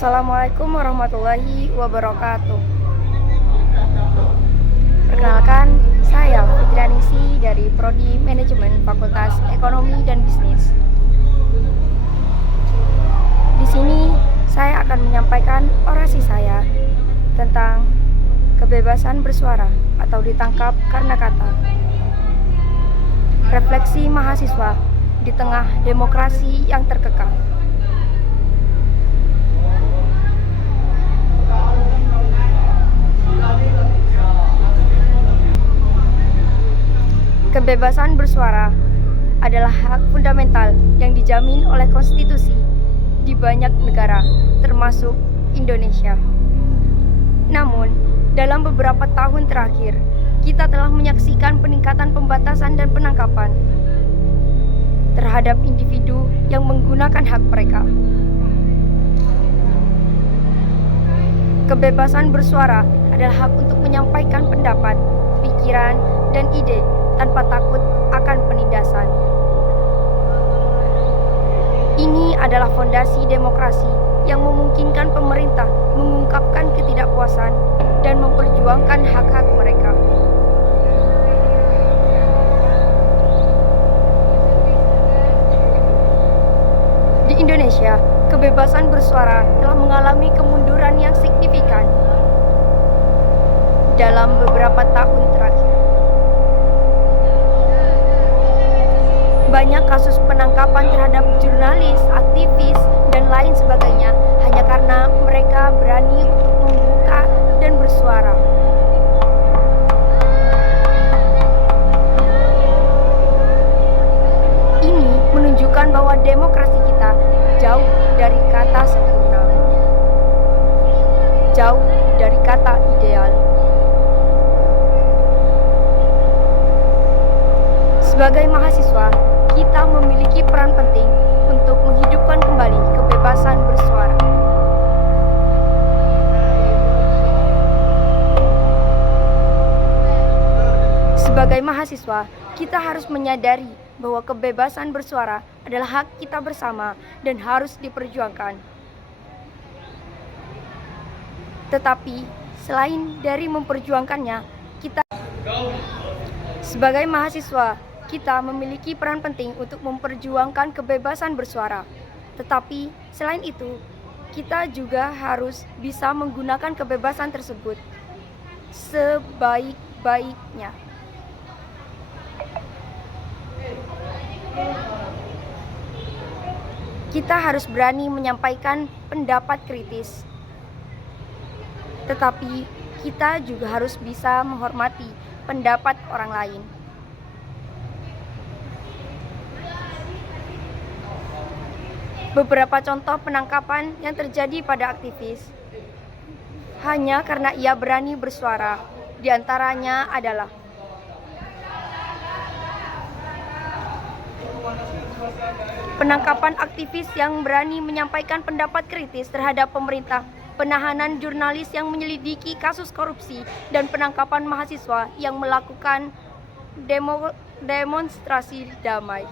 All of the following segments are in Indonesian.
Assalamualaikum warahmatullahi wabarakatuh. Perkenalkan, saya Fitrianisi dari Prodi Manajemen Fakultas Ekonomi dan Bisnis. Di sini saya akan menyampaikan orasi saya tentang kebebasan bersuara atau ditangkap karena kata. Refleksi mahasiswa di tengah demokrasi yang terkekang. Kebebasan bersuara adalah hak fundamental yang dijamin oleh konstitusi di banyak negara, termasuk Indonesia. Namun, dalam beberapa tahun terakhir, kita telah menyaksikan peningkatan pembatasan dan penangkapan terhadap individu yang menggunakan hak mereka. Kebebasan bersuara adalah hak untuk menyampaikan pendapat, pikiran, dan ide tanpa takut akan penindasan. Ini adalah fondasi demokrasi yang memungkinkan pemerintah mengungkapkan ketidakpuasan dan memperjuangkan hak-hak mereka. Di Indonesia, kebebasan bersuara telah mengalami kemunduran yang signifikan dalam beberapa tahun terakhir. Banyak kasus penangkapan terhadap jurnalis, aktivis, dan lain sebagainya hanya karena mereka berani untuk membuka dan bersuara. Ini menunjukkan bahwa demokrasi kita jauh dari kata sempurna, jauh dari kata ideal. Sebagai mahasiswa, kita memiliki peran penting untuk menghidupkan kembali kebebasan bersuara. Sebagai mahasiswa, kita harus menyadari bahwa kebebasan bersuara adalah hak kita bersama dan harus diperjuangkan. Tetapi, selain dari memperjuangkannya, sebagai mahasiswa, kita memiliki peran penting untuk memperjuangkan kebebasan bersuara. Tetapi, selain itu, kita juga harus bisa menggunakan kebebasan tersebut sebaik-baiknya. Kita harus berani menyampaikan pendapat kritis. Tetapi, kita juga harus bisa menghormati pendapat orang lain. Beberapa contoh penangkapan yang terjadi pada aktivis hanya karena ia berani bersuara, diantaranya adalah penangkapan aktivis yang berani menyampaikan pendapat kritis terhadap pemerintah, penahanan jurnalis yang menyelidiki kasus korupsi, dan penangkapan mahasiswa yang melakukan demonstrasi damai.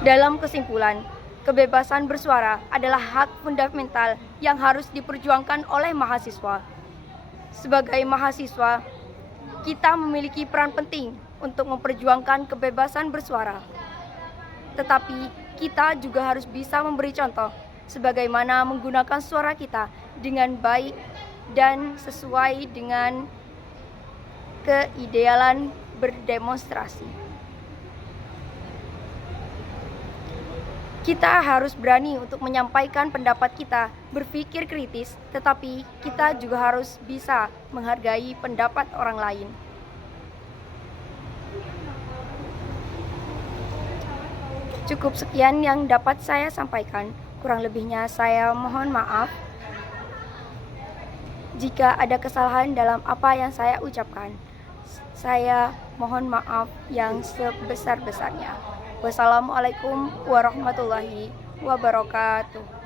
Dalam kesimpulan, kebebasan bersuara adalah hak fundamental yang harus diperjuangkan oleh mahasiswa. Sebagai mahasiswa, kita memiliki peran penting untuk memperjuangkan kebebasan bersuara. Tetapi, kita juga harus bisa memberi contoh sebagaimana menggunakan suara kita dengan baik dan sesuai dengan keidealan berdemonstrasi. Kita harus berani untuk menyampaikan pendapat kita, berpikir kritis, tetapi kita juga harus bisa menghargai pendapat orang lain. Cukup sekian yang dapat saya sampaikan. Kurang lebihnya saya mohon maaf jika ada kesalahan dalam apa yang saya ucapkan. Saya mohon maaf yang sebesar-besarnya. Wassalamualaikum warahmatullahi wabarakatuh.